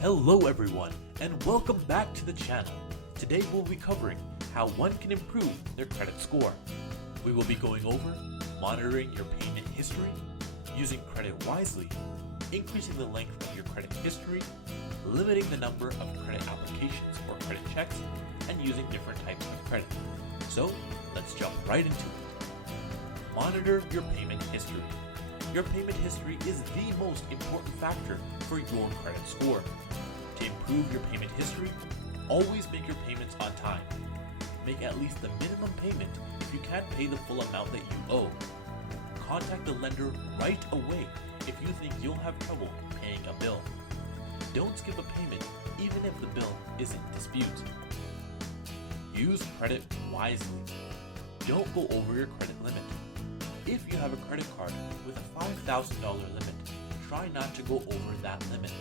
Hello everyone, and welcome back to the channel. Today we'll be covering how one can improve their credit score. We will be going over monitoring your payment history, using credit wisely, increasing the length of your credit history, limiting the number of credit applications or credit checks, and using different types of credit. So let's jump right into it. Monitor your payment history. Your payment history is the most important factor for your credit score. To improve your payment history, always make your payments on time. Make at least the minimum payment if you can't pay the full amount that you owe. Contact the lender right away if you think you'll have trouble paying a bill. Don't skip a payment even if the bill is in dispute. Use credit wisely. Don't go over your credit limit. If you have a credit card with a $5,000 limit, try not to go over that limit.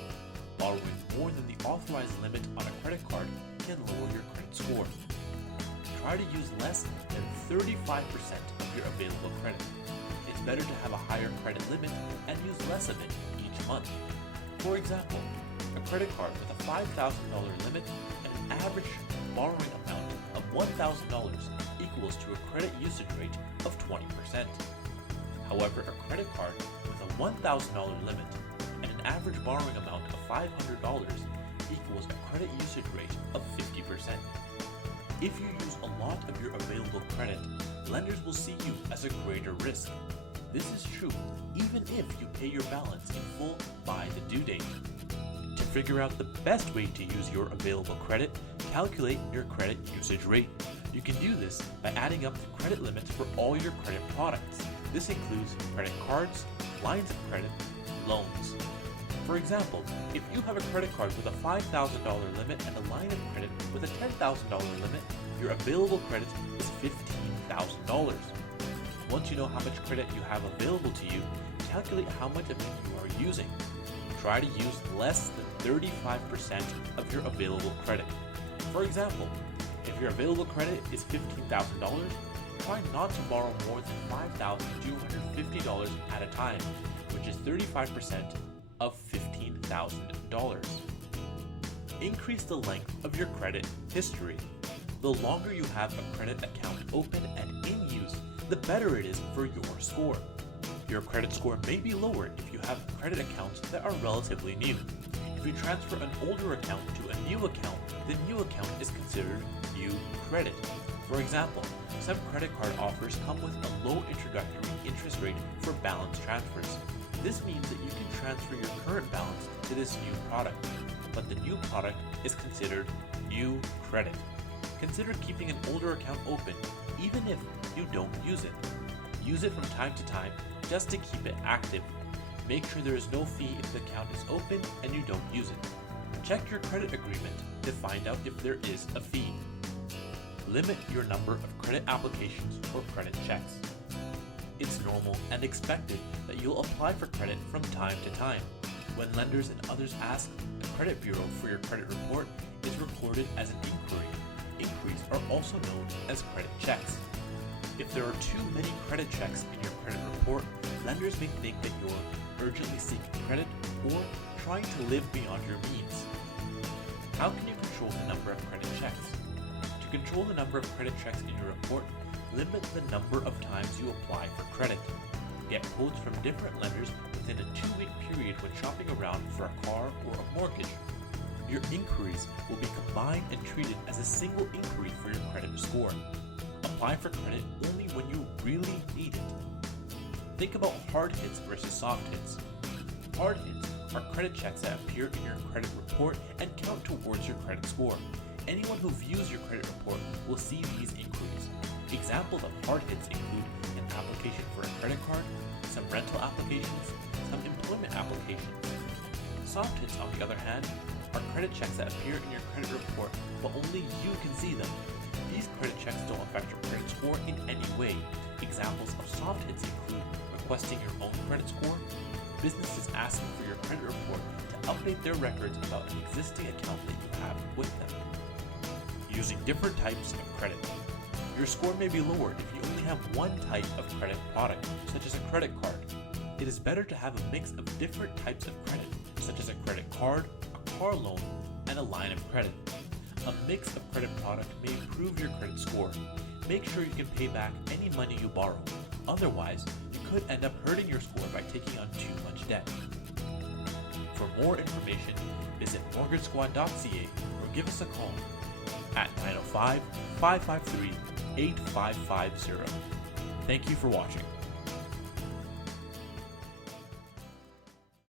Borrowing more than the authorized limit on a credit card can lower your credit score. Try to use less than 35% of your available credit. It's better to have a higher credit limit and use less of it each month. For example, a credit card with a $5,000 limit and an average borrowing amount of $1,000 equals to a credit usage rate of 20%. However, a credit card with a $1,000 limit and an average borrowing amount of $500 equals a credit usage rate of 50%. If you use a lot of your available credit, lenders will see you as a greater risk. This is true even if you pay your balance in full by the due date. To figure out the best way to use your available credit, calculate your credit usage rate. You can do this by adding up the credit limits for all your credit products. This includes credit cards, lines of credit, loans. For example, if you have a credit card with a $5,000 limit and a line of credit with a $10,000 limit, your available credit is $15,000. Once you know how much credit you have available to you, calculate how much of it you are using. Try to use less than 35% of your available credit. For example, if your available credit is $15,000, try not to borrow more than $5,250 at a time, which is 35% of $15,000. Increase the length of your credit history. The longer you have a credit account open and in use, the better it is for your score. Your credit score may be lower if you have credit accounts that are relatively new. If you transfer an older account to a new account, the new account is considered new credit. For example, some credit card offers come with a low introductory interest rate for balance transfers. This means that you can transfer your current balance to this new product, but the new product is considered new credit. Consider keeping an older account open even if you don't use it. Use it from time to time just to keep it active. Make sure there is no fee if the account is open and you don't use it. Check your credit agreement to find out if there is a fee. Limit your number of credit applications or credit checks. It's normal and expected that you'll apply for credit from time to time. When lenders and others ask the credit bureau for your credit report, it's recorded as an inquiry. Inquiries are also known as credit checks. If there are too many credit checks in your credit report, lenders may think that you're urgently seeking credit or trying to live beyond your means. How can you control the number of credit checks? To control the number of credit checks in your report, limit the number of times you apply for credit. Get quotes from different lenders within a 2-week period when shopping around for a car or a mortgage. Your inquiries will be combined and treated as a single inquiry for your credit score. Apply for credit only when you really need it. Think about hard hits versus soft hits. Hard hits are credit checks that appear in your credit report and count towards your credit score. Anyone who views your credit report will see these inquiries. Examples of hard hits include an application for a credit card, some rental applications, some employment applications. Soft hits, on the other hand, are credit checks that appear in your credit report, but only you can see them. These credit checks don't affect your credit score in any way. Examples of soft hits include requesting your own credit score, businesses asking for your credit report to update their records about an existing account that you have with them. Using different types of credit. Your score may be lower if you only have one type of credit product, such as a credit card. It is better to have a mix of different types of credit, such as a credit card, a car loan, and a line of credit. A mix of credit product may improve your credit score. Make sure you can pay back any money you borrow. Otherwise, you could end up hurting your score by taking on too much debt. For more information, visit mortgagesquad.ca or give us a call at 905-553-8550. Thank you for watching.